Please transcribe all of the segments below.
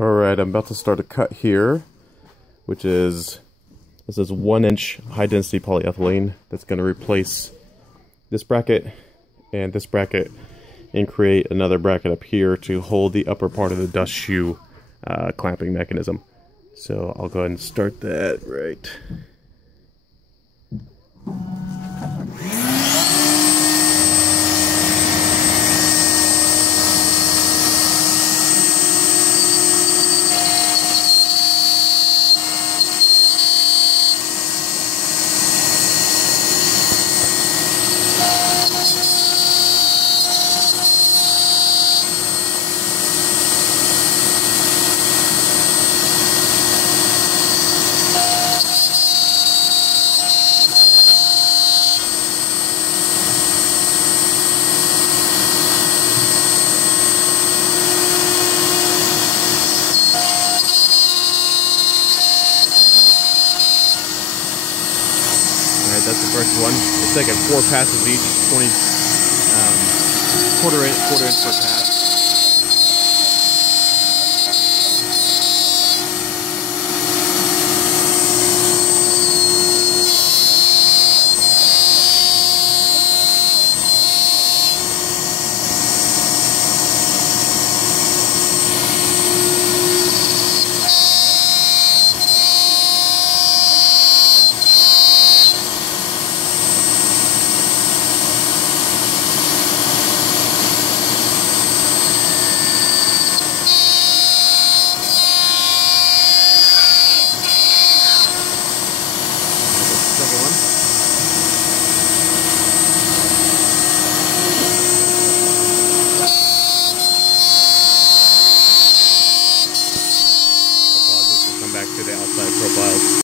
Alright, I'm about to start a cut here, which is, this is 1-inch high density polyethylene that's going to replace this bracket and this bracket and create another bracket up here to hold the upper part of the dust shoe clamping mechanism. So I'll go ahead and start that right. That's the first one. It's taking 4 passes each, 20 quarter inch per pass. Back to the outside profiles.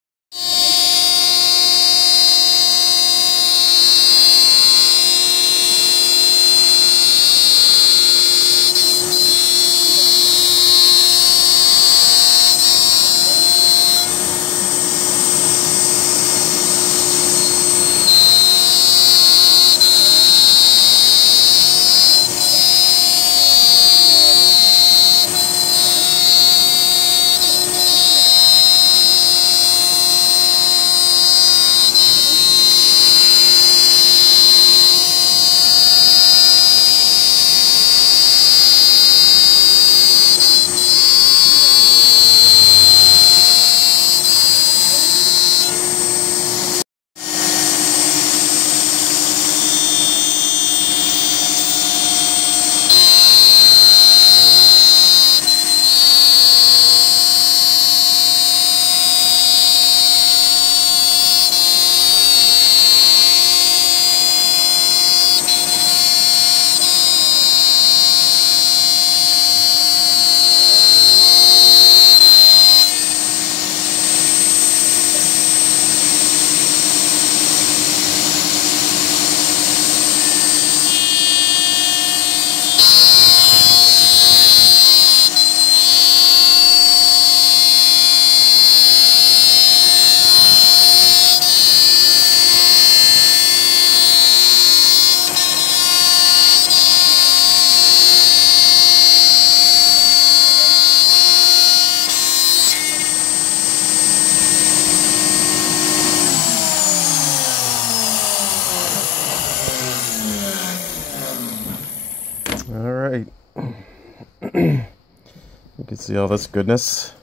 Alright, you can see all this goodness.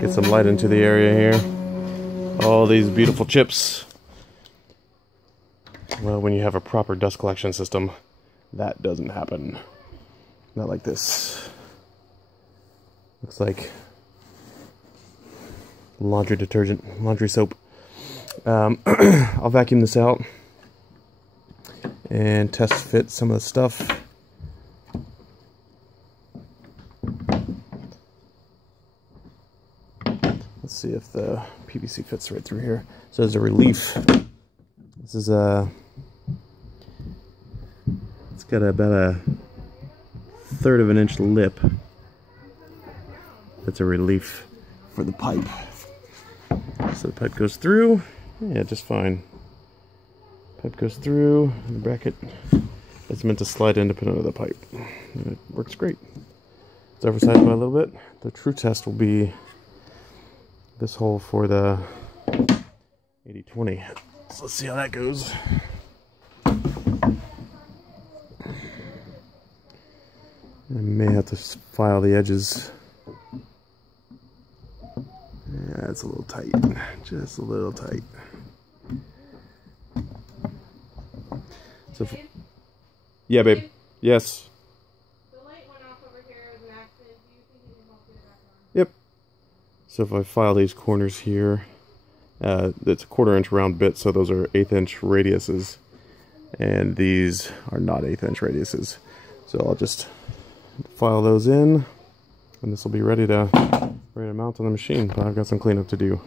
Get some light into the area here. All these beautiful chips. Well, when you have a proper dust collection system, that doesn't happen. Not like this. Looks like laundry detergent, laundry soap. I'll vacuum this out and test fit some of the stuff. Let's see if the PVC fits right through here. So there's a relief. This is it's got about a 1/3 of an inch lip. That's a relief. for the pipe. So the pipe goes through, yeah, just fine. Pipe goes through, and the bracket is meant to slide in to put under the pipe. And it works great. It's oversized by a little bit. The true test will be this hole for the 80/20. So let's see how that goes. I may have to file the edges. Yeah, it's a little tight. Just a little tight. So, yeah, babe. Yes. The light went off over here as an accident. Do you think you can help get it back on? Yep. So if I file these corners here, it's a 1/4 inch round bit, so those are 1/8 inch radiuses. And these are not 1/8 inch radiuses. So I'll just file those in, and this will be ready to mount on the machine, but I've got some cleanup to do.